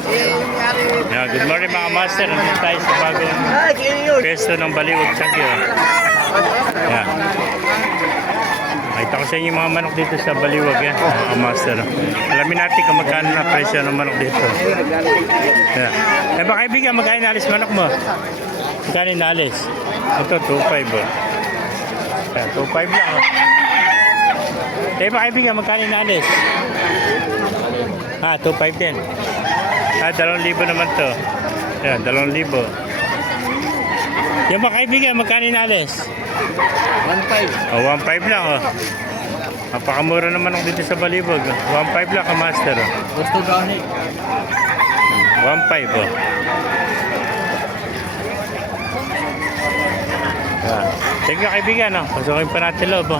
Yeah, good morning mga master. Nandito tayo sa bagong pesto ng Baliwag Changi. Yeah. Nakita ko sa inyo yung mga manok dito sa Baliwag. Yan, mga master. Alamin natin kung magkano na presyo ng manok dito. Yeah. Eh baka kaibigan, magkano inalis manok mo? Magkano inalis? Ito, 2.5. Yeah, 2.5 lang. Eh baka kaibigan, magkano inalis? 2.5 din. 2,000 naman to. Yan, 2,000. Yung mga kaibigan, magkano inalis? 1.5. 1.5 lang, Napakamura naman ako dito sa Baliwag. 1.5 lang ka, master. Gusto gani. 1.5, Thank you, kaibigan, Pasukin pa natin loob,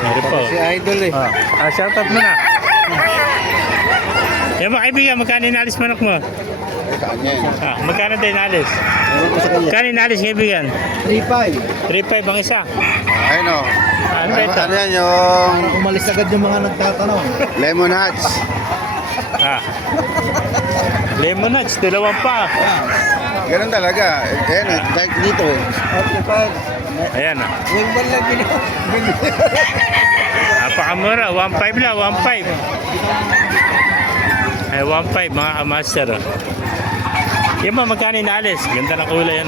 Meron po. Si Idol Shoutout mo na. Yung mga kaibigan, magkano inalis manok mo? Magkano din inalis? Magkano inalis, kaibigan? 3.5. 3.5 ang isa. Ayun o. Ano ba ito? Ano yan yung Para umalis agad yung mga nagtatanong. lemon nuts? Lemon nuts, dalawang pa. Ganun talaga. Ayan, dahil dito eh. Ayan, Huwag ba lang Napakamura, 1.5 lang, 1.5. Ay, 1.5 mga kamaster. Yung ba, magkano inaalis? Ganda ng kulay,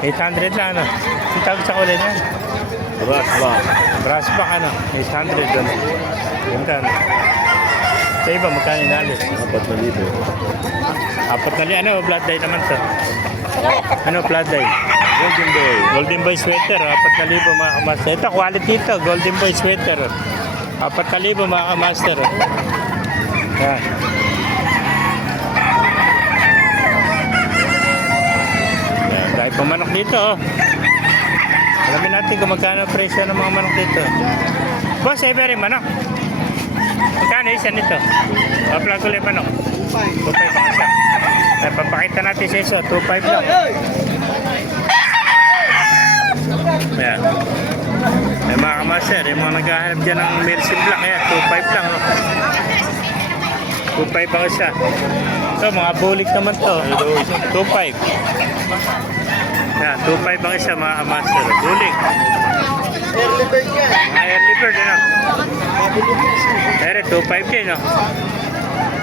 800 lang, Ang tawag sa kulay na yan? Brass back, 800, Ganda, Sa iba, magkano inaalis? 4,000. 4,000, blood dye naman to. Blood dye? Golden Boy sweater, 4,000 mga kamaster. Ito, quality ito, Golden Boy sweater. 4,000 mga kamaster. Yan. Dahil pa manok dito, Alamin natin kung magkano presyo ng mga manok dito. Boss, every manok. Magkano isa nito? Paplag ulit manok. 2.5 ang isa. Papakita natin sa isa, 2.5 lang. Ayan. May mga kamaster, yung mga naghahanap dyan ng Mercy Black, 2.5 lang. 2.5 ang isa. Ito, mga bulik naman to. 2.5. 2.5 ang isa, mga kamaster. Bulik. Early bird yan. Mga early bird, Pero 2.5 din,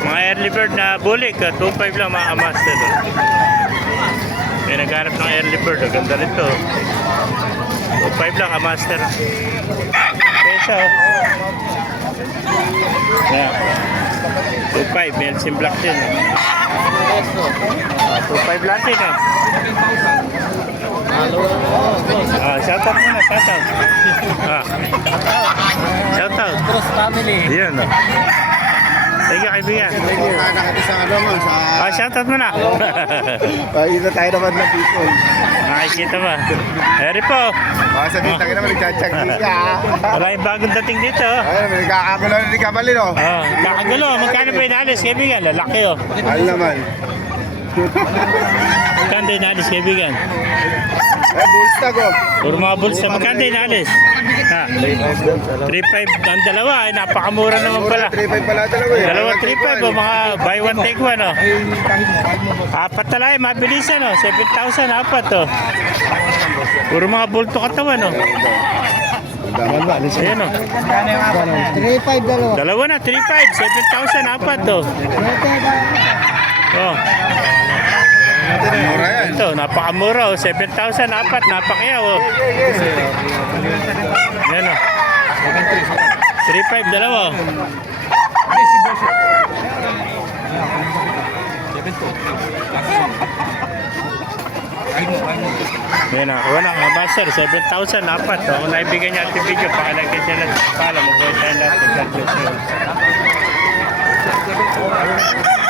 Mga early bird na bulik, 2.5 lang, mga kamaster. May naghanap ng early bird, ganda rito. 2.5 lang, kamaster. Pesa, Yan. 2.5, Melsim Black din. 2.5 lang din, shoutout muna, shoutout. Shoutout. Cross family. Yan, Thank you, kaibigan. Nakakita sa ano mo, sa... Shoutout muna. Pakita tayo naman ng people. Nakikita ba? Eri po. Sabihin tayo naman, nagtsatsyag ka. Wala yung bagong dating dito. Ayun, may nagkakagulo na ni Kamalin, Kakagulo. Magkano ba inalis, kaibigan? Lalaki, Mahal naman. Magkano ba inalis, kaibigan? Bullstag, Puro mga bulsa. Magkano ba inalis? 3.5 ang dalawa. Napakamura naman pala. 3.5 pala talaga eh. Dalawa 3.5, mga buy one take one, Apat talaga, mabilisan, 7,000, apat, Puro mga bulto katawan, Ayan, 3.5 dalawa. Dalawa na, 3.5, 7,000, apat, Mura yan. Ito, napakamura, 7,000, apat, napakayaw, Ayan, 3.5, dalawa, Yan na, wala nga, master, 7,000, apat. Kung naibigyan niya ating video, pakalagay siya na pala, mag-go tayo natin. God bless you.